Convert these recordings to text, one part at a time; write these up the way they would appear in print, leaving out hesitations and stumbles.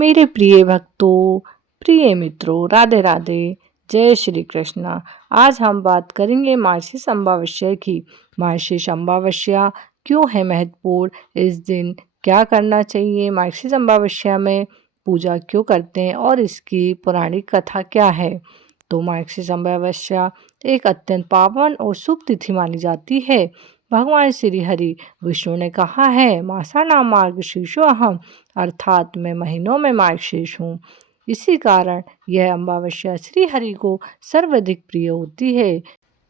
मेरे प्रिय भक्तों, प्रिय मित्रों, राधे राधे, जय श्री कृष्णा। आज हम बात करेंगे मार्गशीर्ष अमावस्या की। मार्गशीर्ष अमावस्या क्यों है महत्वपूर्ण? इस दिन क्या करना चाहिए? मार्गशीर्ष अमावस्या में पूजा क्यों करते हैं और इसकी पौराणिक कथा क्या है? तो मार्गशीर्ष अमावस्या एक अत्यंत पावन और शुभ तिथि मानी जाती है। भगवान श्री हरि विष्णु ने कहा है, मासानां मार्गशीर्षो अहम्, अर्थात मैं महीनों में मार्गशीर्ष हूँ। इसी कारण यह अमावस्या श्री हरि को सर्वाधिक प्रिय होती है।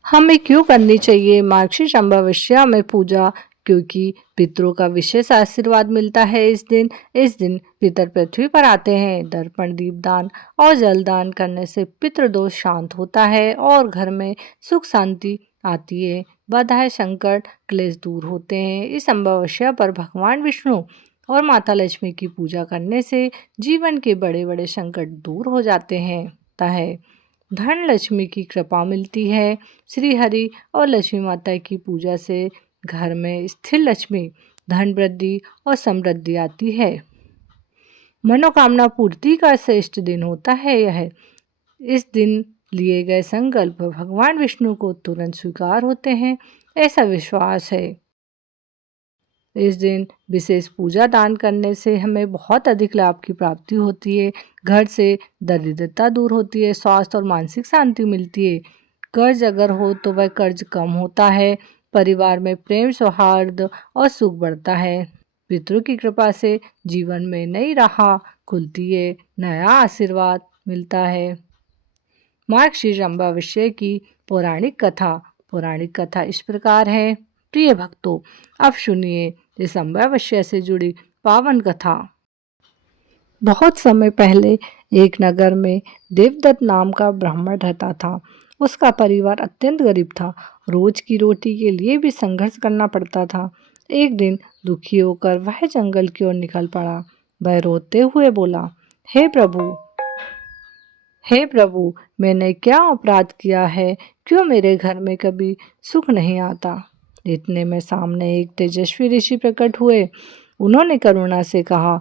हमें क्यों करनी चाहिए मार्गशीर्ष अमावस्या में पूजा? क्योंकि पितरों का विशेष आशीर्वाद मिलता है इस दिन पितर पृथ्वी पर आते हैं। दर्पण, दीपदान और जलदान करने से पितृदोष शांत होता है और घर में सुख शांति आती है। बाधाएं, संकट, क्लेश दूर होते हैं। इस अमावस्या पर भगवान विष्णु और माता लक्ष्मी की पूजा करने से जीवन के बड़े बड़े संकट दूर हो जाते हैं। धन लक्ष्मी की कृपा मिलती है। श्री हरि और लक्ष्मी माता की पूजा से घर में स्थिर लक्ष्मी, धन वृद्धि और समृद्धि आती है। मनोकामना पूर्ति का श्रेष्ठ दिन होता है यह। इस दिन लिए गए संकल्प भगवान विष्णु को तुरंत स्वीकार होते हैं, ऐसा विश्वास है। इस दिन विशेष पूजा दान करने से हमें बहुत अधिक लाभ की प्राप्ति होती है। घर से दरिद्रता दूर होती है, स्वास्थ्य और मानसिक शांति मिलती है। कर्ज अगर हो तो वह कर्ज कम होता है। परिवार में प्रेम, सौहार्द और सुख बढ़ता है। पितरों की कृपा से जीवन में नई राह खुलती है, नया आशीर्वाद मिलता है। मार्गशीर्ष अमावस्या की पौराणिक कथा इस प्रकार है। प्रिय भक्तों, अब सुनिए इस अमावस्या से जुड़ी पावन कथा। बहुत समय पहले एक नगर में देवदत्त नाम का ब्राह्मण रहता था। उसका परिवार अत्यंत गरीब था। रोज की रोटी के लिए भी संघर्ष करना पड़ता था। एक दिन दुखी होकर वह जंगल की ओर निकल पड़ा। वह रोते हुए बोला, हे प्रभु, हे प्रभु, मैंने क्या अपराध किया है? क्यों मेरे घर में कभी सुख नहीं आता? इतने में सामने एक तेजस्वी ऋषि प्रकट हुए। उन्होंने करुणा से कहा,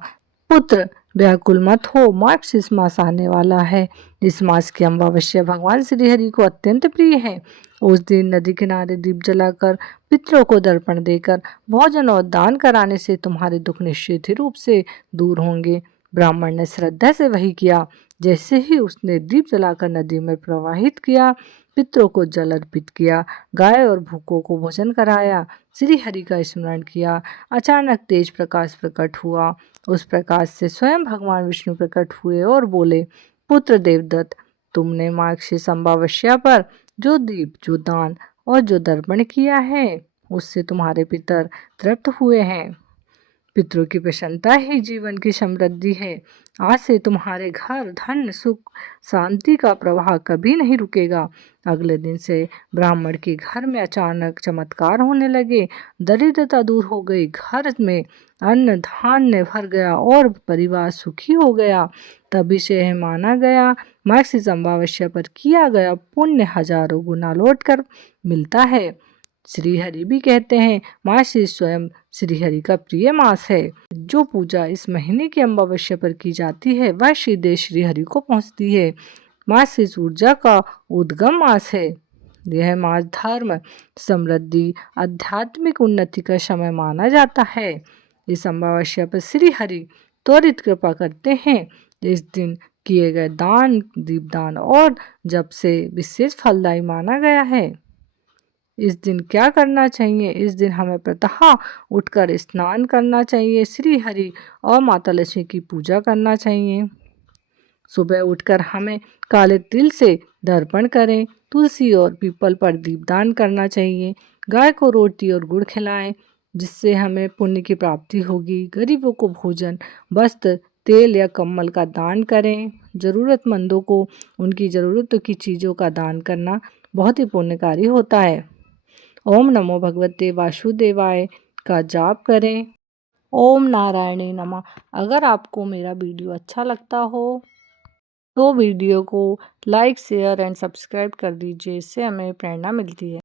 पुत्र, व्याकुल मत हो, मार्गशीर्ष मास आने वाला है। इस मास की अमावस्या भगवान श्री हरि को अत्यंत प्रिय है। उस दिन नदी किनारे दीप जलाकर, पितरों को दर्पण देकर, भोजन और दान कराने से तुम्हारे दुख निश्चित ही रूप से दूर होंगे। ब्राह्मण ने श्रद्धा से वही किया। जैसे ही उसने दीप जलाकर नदी में प्रवाहित किया, पितरों को जल अर्पित किया, गाय और भूखों को भोजन कराया, श्री हरि का स्मरण किया, अचानक तेज प्रकाश प्रकट हुआ। उस प्रकाश से स्वयं भगवान विष्णु प्रकट हुए और बोले, पुत्र देवदत्त, तुमने मार्गशीर्ष अमावस्या पर जो दीप, जो दान और जो दर्पण किया है, उससे तुम्हारे पितर तृप्त हुए हैं। पितरों की प्रसन्नता ही जीवन की समृद्धि है। आज से तुम्हारे घर धन, सुख, शांति का प्रवाह कभी नहीं रुकेगा। अगले दिन से ब्राह्मण के घर में अचानक चमत्कार होने लगे। दरिद्रता दूर हो गई, घर में अन्न धान्य भर गया और परिवार सुखी हो गया। तभी से यह माना गया, मार्गशीर्ष अमावस्या पर किया गया पुण्य हजारों गुना लौट कर मिलता है। श्री हरि भी कहते हैं, मार्गशीर्ष स्वयं श्री हरि का प्रिय मास है। जो पूजा इस महीने की अमावस्या पर की जाती है वह सीधे श्री हरि को पहुंचती है। मार्गशीर्ष ऊर्जा का उद्गम मास है। यह मास धर्म, समृद्धि, आध्यात्मिक उन्नति का समय माना जाता है। इस अमावस्या पर श्री हरि त्वरित कृपा करते हैं। इस दिन किए गए दान, दीपदान और जप से विशेष फलदायी माना गया है। इस दिन क्या करना चाहिए? इस दिन हमें प्रातः उठकर स्नान करना चाहिए, श्री हरि और माता लक्ष्मी की पूजा करना चाहिए। सुबह उठकर हमें काले तिल से दर्पण करें, तुलसी और पीपल पर दीपदान करना चाहिए। गाय को रोटी और गुड़ खिलाएं, जिससे हमें पुण्य की प्राप्ति होगी। गरीबों को भोजन, वस्त्र, तेल या कम्बल का दान करें। ज़रूरतमंदों को उनकी ज़रूरतों की चीज़ों का दान करना बहुत ही पुण्यकारी होता है। ओम नमो भगवते वासुदेवाय का जाप करें। ओम नारायणे नमः। अगर आपको मेरा वीडियो अच्छा लगता हो तो वीडियो को लाइक, शेयर एंड सब्सक्राइब कर दीजिए। इससे हमें प्रेरणा मिलती है।